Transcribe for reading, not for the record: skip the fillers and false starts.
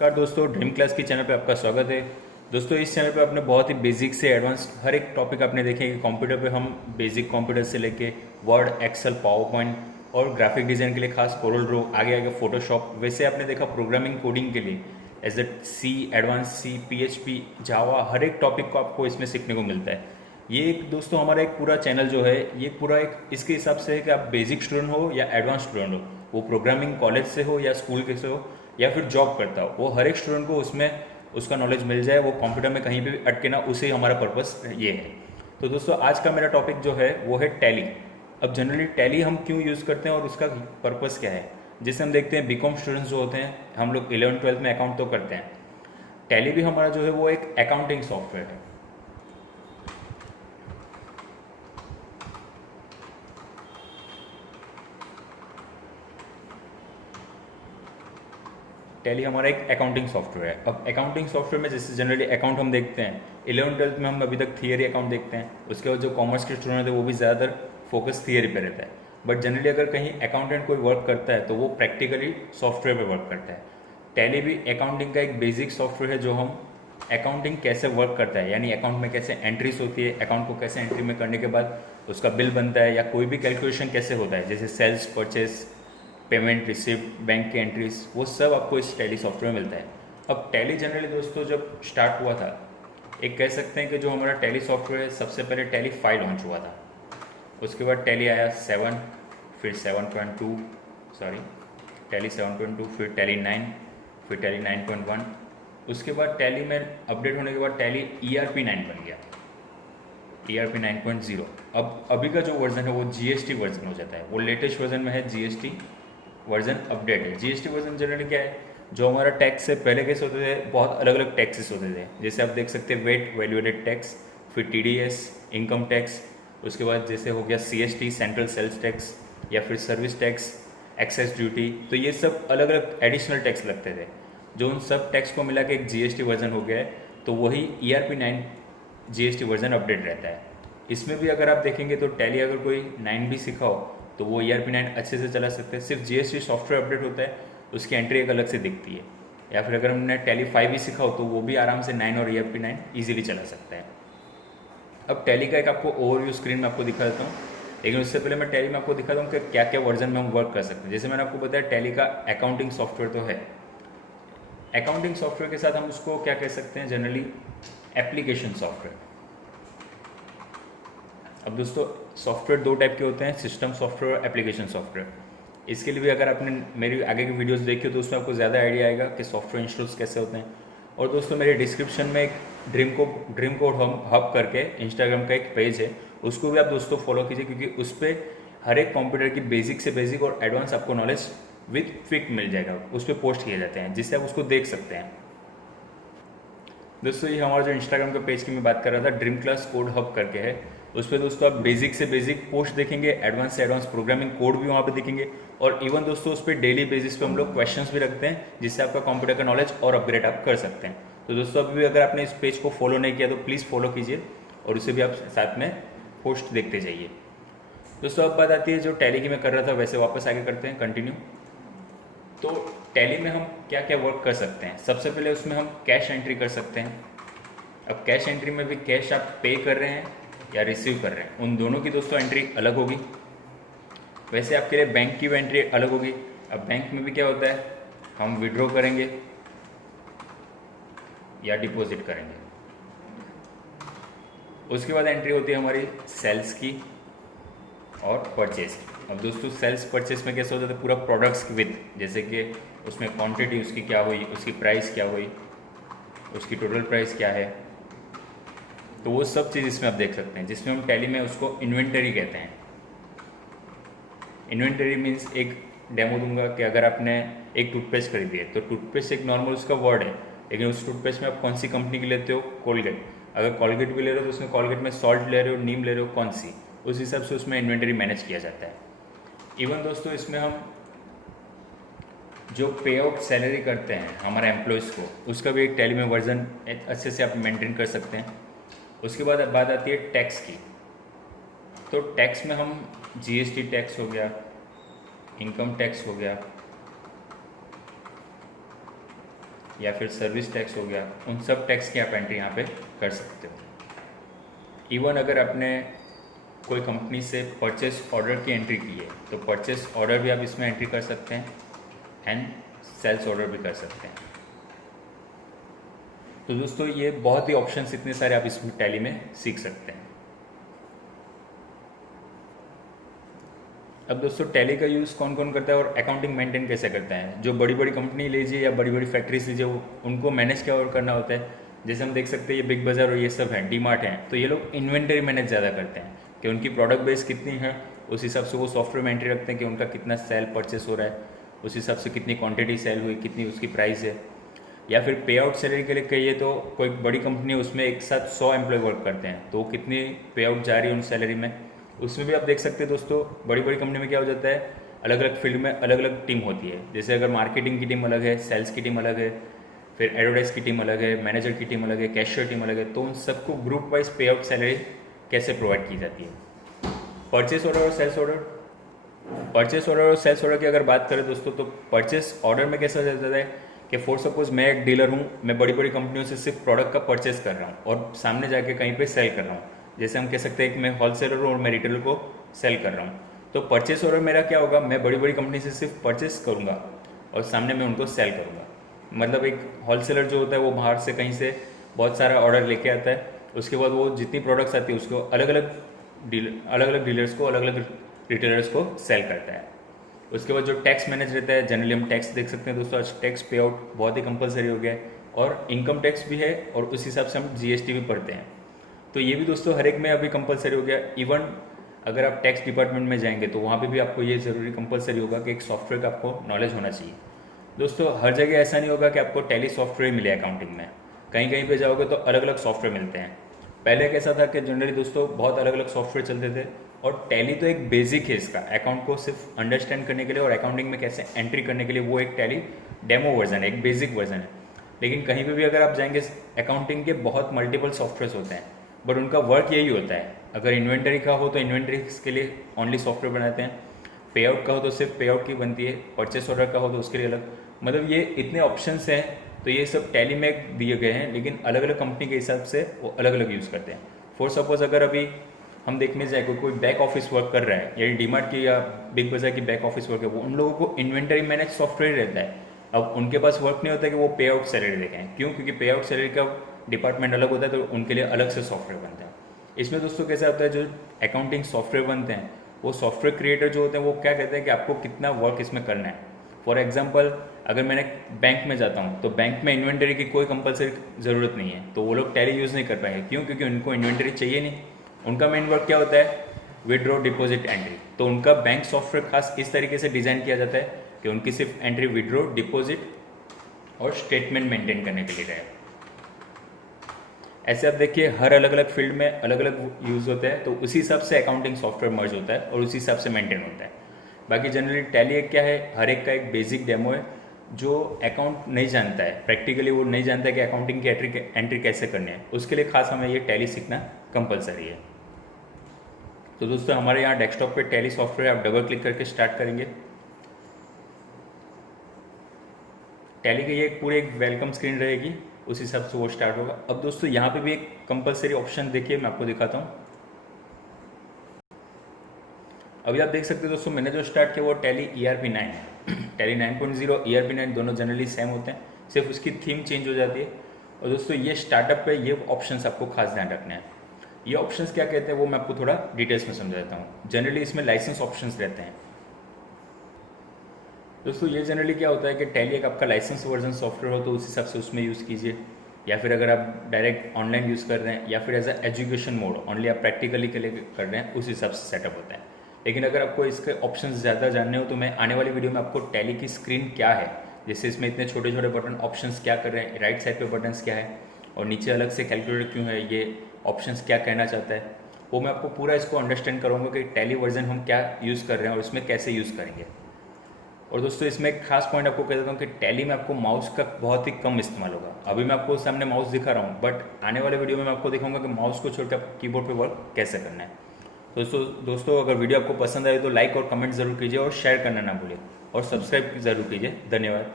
नमस्कार दोस्तों, dream class की चैनल पे आपका स्वागत है। दोस्तों, इस चैनल पे आपने बहुत ही बेसिक से एडवांस हर एक टॉपिक आपने देखे कि कंप्यूटर पे हम बेसिक कंप्यूटर से लेके वर्ड, एक्सेल, पावर पॉइंट और ग्राफिक डिज़ाइन के लिए खास कोरल ड्रो, आगे आगे फोटोशॉप, वैसे आपने देखा प्रोग्रामिंग कोडिंग के लिए as a C, advance C, PHP, Java, हर एक टॉपिक को आपको इसमें सीखने को मिलता है। ये एक दोस्तों हमारा एक पूरा चैनल जो है ये पूरा एक इसके हिसाब से है कि आप बेसिक स्टूडेंट हो या एडवांस स्टूडेंट हो, वो प्रोग्रामिंग कॉलेज से हो या स्कूल के से हो या फिर जॉब करता हो, वो हर एक स्टूडेंट को उसमें उसका नॉलेज मिल जाए, वो कंप्यूटर में कहीं भी अटके ना, उसे ही हमारा पर्पस ये है। तो दोस्तों आज का मेरा टॉपिक जो है वो है टैली। अब जनरली टैली हम क्यों यूज़ करते हैं और उसका पर्पस क्या है, जिसे हम देखते हैं बीकॉम स्टूडेंट्स जो होते हैं, हम लोग 11th-12th में अकाउंट तो करते हैं। टैली भी हमारा जो है वो एक अकाउंटिंग सॉफ्टवेयर है। टैली हमारा एक अकाउंटिंग सॉफ्टवेयर है। अब अकाउंटिंग सॉफ्टवेयर में जैसे जनरली अकाउंट हम देखते हैं 11th-12th में, हम अभी तक थियरी अकाउंट देखते हैं, उसके बाद जो कॉमर्स के स्टूडेंट है वो भी ज़्यादातर फोकस थियरी पे रहता है। बट जनरली अगर कहीं अकाउंटेंट कोई वर्क करता है तो वो प्रैक्टिकली सॉफ्टवेयर पे वर्क करता है। टैली भी अकाउंटिंग का एक बेसिक सॉफ्टवेयर है जो हम अकाउंटिंग कैसे वर्क करता है, यानी अकाउंट में कैसे एंट्रीज होती है, अकाउंट को कैसे एंट्री में करने के बाद उसका बिल बनता है या कोई भी कैलकुलेशन कैसे होता है, जैसे sales, purchase, payment, receipt, bank की एंट्रीज, वो सब आपको इस टैली सॉफ्टवेयर में मिलता है। अब टैली जनरली दोस्तों जब स्टार्ट हुआ था, एक कह सकते हैं कि जो हमारा टैली सॉफ्टवेयर है, सबसे पहले टैली 5 लॉन्च हुआ था। उसके बाद टैली आया 7, फिर 7.2, सॉरी टैली 7.2, फिर टैली 9, फिर टैली 9.1। उसके बाद टैली में अपडेट होने के बाद टैली ERP 9 बन गया, ERP 9.0। अब अभी का जो वर्जन है वो GST वर्जन हो जाता है, वो लेटेस्ट वर्जन में है, GST वर्जन अपडेट है। GST वर्जन जनरली क्या है, जो हमारा टैक्स से पहले कैसे होते थे, बहुत अलग अलग टैक्सेस होते थे, जैसे आप देख सकते हैं वेट, वैल्यू एडेड टैक्स, फिर TDS, इनकम टैक्स, उसके बाद जैसे हो गया CST, सेंट्रल सेल्स टैक्स, या फिर सर्विस टैक्स, एक्साइज ड्यूटी। तो ये सब अलग अलग एडिशनल टैक्स लगते थे, जो उन सब टैक्स को मिला के एक GST वर्जन हो गया है। तो वही ERP 9 GST वर्जन अपडेट रहता है। इसमें भी अगर आप देखेंगे तो टैली अगर कोई 9 भी सीखा हो तो वो ERP 9 अच्छे से चला सकते हैं। सिर्फ GST सॉफ्टवेयर अपडेट होता है, उसकी एंट्री एक अलग से दिखती है। या फिर अगर हमने टैली 5 भी सीखा हो तो वो भी आराम से 9 और ERP 9 ईजिली चला सकता है। अब टैली का एक आपको ओवरव्यू स्क्रीन में आपको दिखा देता हूँ, लेकिन उससे पहले मैं टैली में आपको दिखाता हूँ कि क्या क्या वर्जन में हम वर्क कर सकते हैं। जैसे मैंने आपको बताया टैली का अकाउंटिंग सॉफ्टवेयर तो है, अकाउंटिंग सॉफ्टवेयर के साथ हम उसको क्या कह सकते हैं, जनरली एप्लीकेशन सॉफ्टवेयर। अब दोस्तों सॉफ्टवेयर दो टाइप के होते हैं, सिस्टम सॉफ्टवेयर और एप्लीकेशन सॉफ्टवेयर। इसके लिए भी अगर आपने मेरी आगे की वीडियोस देखी हो तो उसमें आपको ज़्यादा आइडिया आएगा कि सॉफ्टवेयर इंस्टॉल्स कैसे होते हैं। और दोस्तों मेरे डिस्क्रिप्शन में एक ड्रीम कोड हब करके इंस्टाग्राम का एक पेज है, उसको भी आप दोस्तों फॉलो कीजिए, क्योंकि उस पर हर एक कंप्यूटर की बेसिक से बेसिक और एडवांस आपको नॉलेज विथ क्विक मिल जाएगा, उस पर पोस्ट किए जाते हैं जिससे आप उसको देख सकते हैं। दोस्तों ये हमारा जो इंस्टाग्राम का पेज की मैं बात कर रहा था, ड्रीम क्लास कोड हब करके है, उस पर दोस्तों आप बेसिक से बेसिक पोस्ट देखेंगे, एडवांस से एडवांस प्रोग्रामिंग कोड भी वहाँ पे दिखेंगे। और इवन दोस्तों उस पर डेली बेसिस पे हम लोग क्वेश्चंस भी रखते हैं, जिससे आपका कंप्यूटर का नॉलेज और अपग्रेड आप कर सकते हैं। तो दोस्तों अभी भी अगर आपने इस पेज को फॉलो नहीं किया तो प्लीज़ फॉलो कीजिए और उसे भी आप साथ में पोस्ट देखते जाइए। दोस्तों अब बात आती है जो टैली की मैं कर रहा था, वैसे वापस आगे करते हैं कंटिन्यू। तो टैली में हम क्या क्या वर्क कर सकते हैं, सबसे पहले उसमें हम कैश एंट्री कर सकते हैं। अब कैश एंट्री में भी कैश आप पे कर रहे हैं या रिसीव कर रहे हैं, उन दोनों की दोस्तों एंट्री अलग होगी। वैसे आपके लिए बैंक की भी एंट्री अलग होगी। अब बैंक में भी क्या होता है, हम विड्रॉ करेंगे या डिपॉजिट करेंगे। उसके बाद एंट्री होती है हमारी सेल्स की और परचेज की। अब दोस्तों सेल्स परचेज में कैसे होता है, पूरा प्रोडक्ट्स विथ, जैसे कि उसमें क्वांटिटी उसकी क्या हुई, उसकी प्राइस क्या हुई, उसकी टोटल प्राइस क्या है, तो वो सब चीज़ इसमें आप देख सकते हैं, जिसमें हम टैली में उसको इन्वेंटरी कहते हैं। इन्वेंटरी मीन्स एक डेमो दूंगा कि अगर आपने एक टूथपेस्ट खरीदी है तो टूथपेस्ट एक नॉर्मल उसका वर्ड है, लेकिन उस टूथपेस्ट में आप कौन सी कंपनी की लेते हो, कोलगेट। अगर कोलगेट भी ले रहे हो तो उसमें कोलगेट में सॉल्ट ले रहे हो, नीम ले रहे हो, कौन सी, उस हिसाब से उसमें इन्वेंटरी मैनेज किया जाता है। इवन दोस्तों इसमें हम जो पे आउट सैलरी करते हैं हमारे एम्प्लॉयज़ को, उसका भी एक टैली में वर्जन अच्छे से आप मेंटेन कर सकते हैं। उसके बाद बात आती है टैक्स की। तो टैक्स में हम GST टैक्स हो गया, इनकम टैक्स हो गया, या फिर सर्विस टैक्स हो गया, उन सब टैक्स की आप एंट्री यहाँ पे कर सकते हो। इवन अगर आपने कोई कंपनी से परचेस ऑर्डर की एंट्री की है तो परचेस ऑर्डर भी आप इसमें एंट्री कर सकते हैं एंड सेल्स ऑर्डर भी कर सकते हैं। तो दोस्तों ये बहुत ही ऑप्शंस इतने सारे आप इसमें टैली में सीख सकते हैं। अब दोस्तों टैली का यूज़ कौन कौन करता है और अकाउंटिंग मेंटेन कैसे करता है। जो बड़ी बड़ी कंपनी लीजिए या बड़ी बड़ी फैक्ट्रीज लीजिए, उनको मैनेज क्या और करना होता है। जैसे हम देख सकते हैं ये बिग बाज़ार और ये सब हैं, डी मार्ट हैं, तो ये लोग इन्वेंटरी मैनेज ज़्यादा करते हैं कि उनकी प्रोडक्ट बेस कितनी है, उस हिसाब से वो सॉफ्टवेयर में एंट्री रखते हैं कि उनका कितना सेल परचेस हो रहा है, उस हिसाब से कितनी क्वांटिटी सेल हुई, कितनी उसकी प्राइस है। या फिर पे आउट सैलरी के लिए कहिए तो कोई बड़ी कंपनी उसमें एक साथ 100 एम्प्लॉय वर्क करते हैं, तो कितनी पे आउट जा रही है उन सैलरी में, उसमें भी आप देख सकते हैं। दोस्तों बड़ी बड़ी कंपनी में क्या हो जाता है, अलग अलग फील्ड में अलग अलग टीम होती है। जैसे अगर मार्केटिंग की टीम अलग है, सेल्स की टीम अलग है, फिर एडवर्टाइज की टीम अलग है, मैनेजर की टीम अलग है, कैशियर टीम अलग है, तो उन सबको ग्रुप वाइज पे आउट सैलरी कैसे प्रोवाइड की जाती है। परचेस ऑर्डर और सेल्स ऑर्डर, परचेस ऑर्डर और सेल्स ऑर्डर की अगर बात करें दोस्तों, तो परचेस ऑर्डर में कैसा जाता है कि फॉर सपोज मैं एक डीलर हूँ, मैं बड़ी बड़ी कंपनियों से सिर्फ प्रोडक्ट का परचेस कर रहा हूँ और सामने जाके कहीं पे सेल कर रहा हूँ। जैसे हम कह सकते हैं कि मैं होलसेलर हूँ और मैं रिटेलर को सेल कर रहा हूँ। तो परचेस ऑर्डर मेरा क्या होगा, मैं बड़ी बड़ी कंपनी से सिर्फ परचेस करूँगा और सामने मैं उनको सेल करूँगा। मतलब एक होलसेलर जो होता है वो बाहर से कहीं से बहुत सारा ऑर्डर लेके आता है, उसके बाद वो जितनी प्रोडक्ट्स आती है उसको अलग अलग डीलर्स को, अलग अलग रिटेलर्स को सेल करता है। उसके बाद जो टैक्स मैनेज रहता है, जनरली हम टैक्स देख सकते हैं दोस्तों, आज टैक्स पे आउट बहुत ही कंपलसरी हो गया है और इनकम टैक्स भी है और उस हिसाब से हम जीएसटी भी पढ़ते हैं। तो ये भी दोस्तों हर एक में अभी कंपलसरी हो गया। इवन अगर आप टैक्स डिपार्टमेंट में जाएंगे तो वहाँ पे भी आपको ये ज़रूरी कंपलसरी होगा कि एक सॉफ्टवेयर का आपको नॉलेज होना चाहिए। दोस्तों हर जगह ऐसा नहीं होगा कि आपको टैली सॉफ्टवेयर मिले अकाउंटिंग में, कहीं कहीं पे जाओगे तो अलग अलग सॉफ्टवेयर मिलते हैं। पहले कैसा था कि जनरली दोस्तों बहुत अलग अलग सॉफ्टवेयर चलते थे और टैली तो एक बेसिक है इसका, अकाउंट को सिर्फ अंडरस्टैंड करने के लिए और अकाउंटिंग में कैसे एंट्री करने के लिए वो एक टैली डेमो वर्जन है, एक बेसिक वर्जन है। लेकिन कहीं पे भी अगर आप जाएंगे, अकाउंटिंग के बहुत मल्टीपल सॉफ्टवेयर होते हैं बट उनका वर्क यही होता है। अगर इन्वेंटरी का हो तो इन्वेंटरी के लिए ओनली सॉफ्टवेयर बनाते हैं, पे आउट का हो तो सिर्फ पे आउट की बनती है, परचेस ऑर्डर का हो तो उसके लिए अलग। मतलब ये इतने ऑप्शंस हैं, तो ये सब टैली में दिए गए हैं, लेकिन अलग अलग कंपनी के हिसाब से वो अलग अलग यूज़ करते हैं। फॉर सपोज अगर अभी हम देखने जाए कोई बैक ऑफिस वर्क कर रहा है, या डीमार्ट की या बिग बाजार की बैक ऑफिस वर्क है, वो उन लोगों को इन्वेंटरी मैनेज सॉफ्टवेयर रहता है। अब उनके पास वर्क नहीं होता कि वो पे आउट सैलरी देखें, क्यों? क्योंकि पे आउट सैलरी का डिपार्टमेंट अलग होता है, तो उनके लिए अलग से सॉफ्टवेयर बनता है। इसमें दोस्तों कैसा होता है, जो अकाउंटिंग सॉफ्टवेयर बनते हैं वो सॉफ्टवेयर क्रिएटर जो होते हैं वो क्या कहते हैं कि आपको कितना वर्क इसमें करना है। फॉर एग्जाम्पल अगर मैंने बैंक में जाता हूँ तो बैंक में इन्वेंटरी की कोई कंपलसरी ज़रूरत नहीं है, तो वो लोग टैली यूज़ नहीं कर पाएंगे। क्यों? क्योंकि उनको इन्वेंटरी चाहिए नहीं। उनका मेन वर्क क्या होता है, विड्रॉ, डिपॉजिट, एंट्री। तो उनका बैंक सॉफ्टवेयर खास इस तरीके से डिज़ाइन किया जाता है कि उनकी सिर्फ एंट्री, विड्रॉ, डिपॉजिट और स्टेटमेंट मेंटेन करने के लिए रहे। ऐसे आप देखिए हर अलग अलग फील्ड में अलग अलग यूज़ होते हैं, तो उसी हिसाब से अकाउंटिंग सॉफ्टवेयर मर्ज होता है और उसी हिसाब से मेंटेन होता है। बाकी जनरली टैली एक क्या है, हर एक का एक बेसिक डेमो है। जो अकाउंट नहीं जानता है, प्रैक्टिकली वो नहीं जानता है कि अकाउंटिंग की एंट्री कैसे करनी है, उसके लिए खास हमें ये टैली सीखना कंपलसरी है। तो दोस्तों हमारे यहाँ डेस्कटॉप पे टैली सॉफ्टवेयर आप डबल क्लिक करके स्टार्ट करेंगे। टैली की ये पूरी एक वेलकम स्क्रीन रहेगी, उस हिसाब से वो स्टार्ट होगा। अब दोस्तों यहाँ पे भी एक कंपलसरी ऑप्शन देखिए, मैं आपको दिखाता हूँ। अभी आप देख सकते हो दोस्तों, मैंने जो स्टार्ट किया वो टैली ERP 9 है। टैली 9.0 ERP 9 दोनों जनरली सेम होते हैं, सिर्फ उसकी थीम चेंज हो जाती है। और दोस्तों ये स्टार्टअप पे ये ऑप्शंस आपको खास ध्यान रखना है। ये ऑप्शंस क्या कहते हैं वो मैं आपको थोड़ा डिटेल्स में समझाता हूँ। जनरली इसमें लाइसेंस ऑप्शंस रहते हैं। दोस्तों ये जनरली क्या होता है कि टैली एक आपका लाइसेंस वर्जन सॉफ्टवेयर हो तो उस हिसाब से उसमें यूज़ कीजिए, या फिर अगर आप डायरेक्ट ऑनलाइन यूज़ कर रहे हैं या फिर as a education mode only आप प्रैक्टिकली के लिए कर रहे हैं, उस हिसाब से सेटअप होता है। लेकिन अगर आपको इसके ऑप्शंस ज़्यादा जानने हो तो मैं आने वाली वीडियो में आपको टैली की स्क्रीन क्या है, जैसे इसमें इतने छोटे छोटे बटन ऑप्शंस क्या कर रहे हैं, राइट साइड पे बटन्स क्या है और नीचे अलग से कैलकुलेटर क्यों है, ये ऑप्शंस क्या कहना चाहता है, वो मैं आपको पूरा इसको अंडरस्टैंड करूँगा कि टैली वर्जन हम क्या यूज़ कर रहे हैं और इसमें कैसे यूज़ करेंगे। और दोस्तों इसमें एक खास पॉइंट आपको कह देता हूँ कि टैली में आपको माउस का बहुत ही कम इस्तेमाल होगा। अभी मैं आपको सामने माउस दिखा रहा हूँ, बट आने वाले वीडियो में मैं आपको दिखाऊंगा कि माउस को छोड़कर आपको कीबोर्ड पे वर्क कैसे करना है। दोस्तों अगर वीडियो आपको पसंद आए तो लाइक और कमेंट ज़रूर कीजिए और शेयर करना ना भूलिए और सब्सक्राइब ज़रूर कीजिए। धन्यवाद।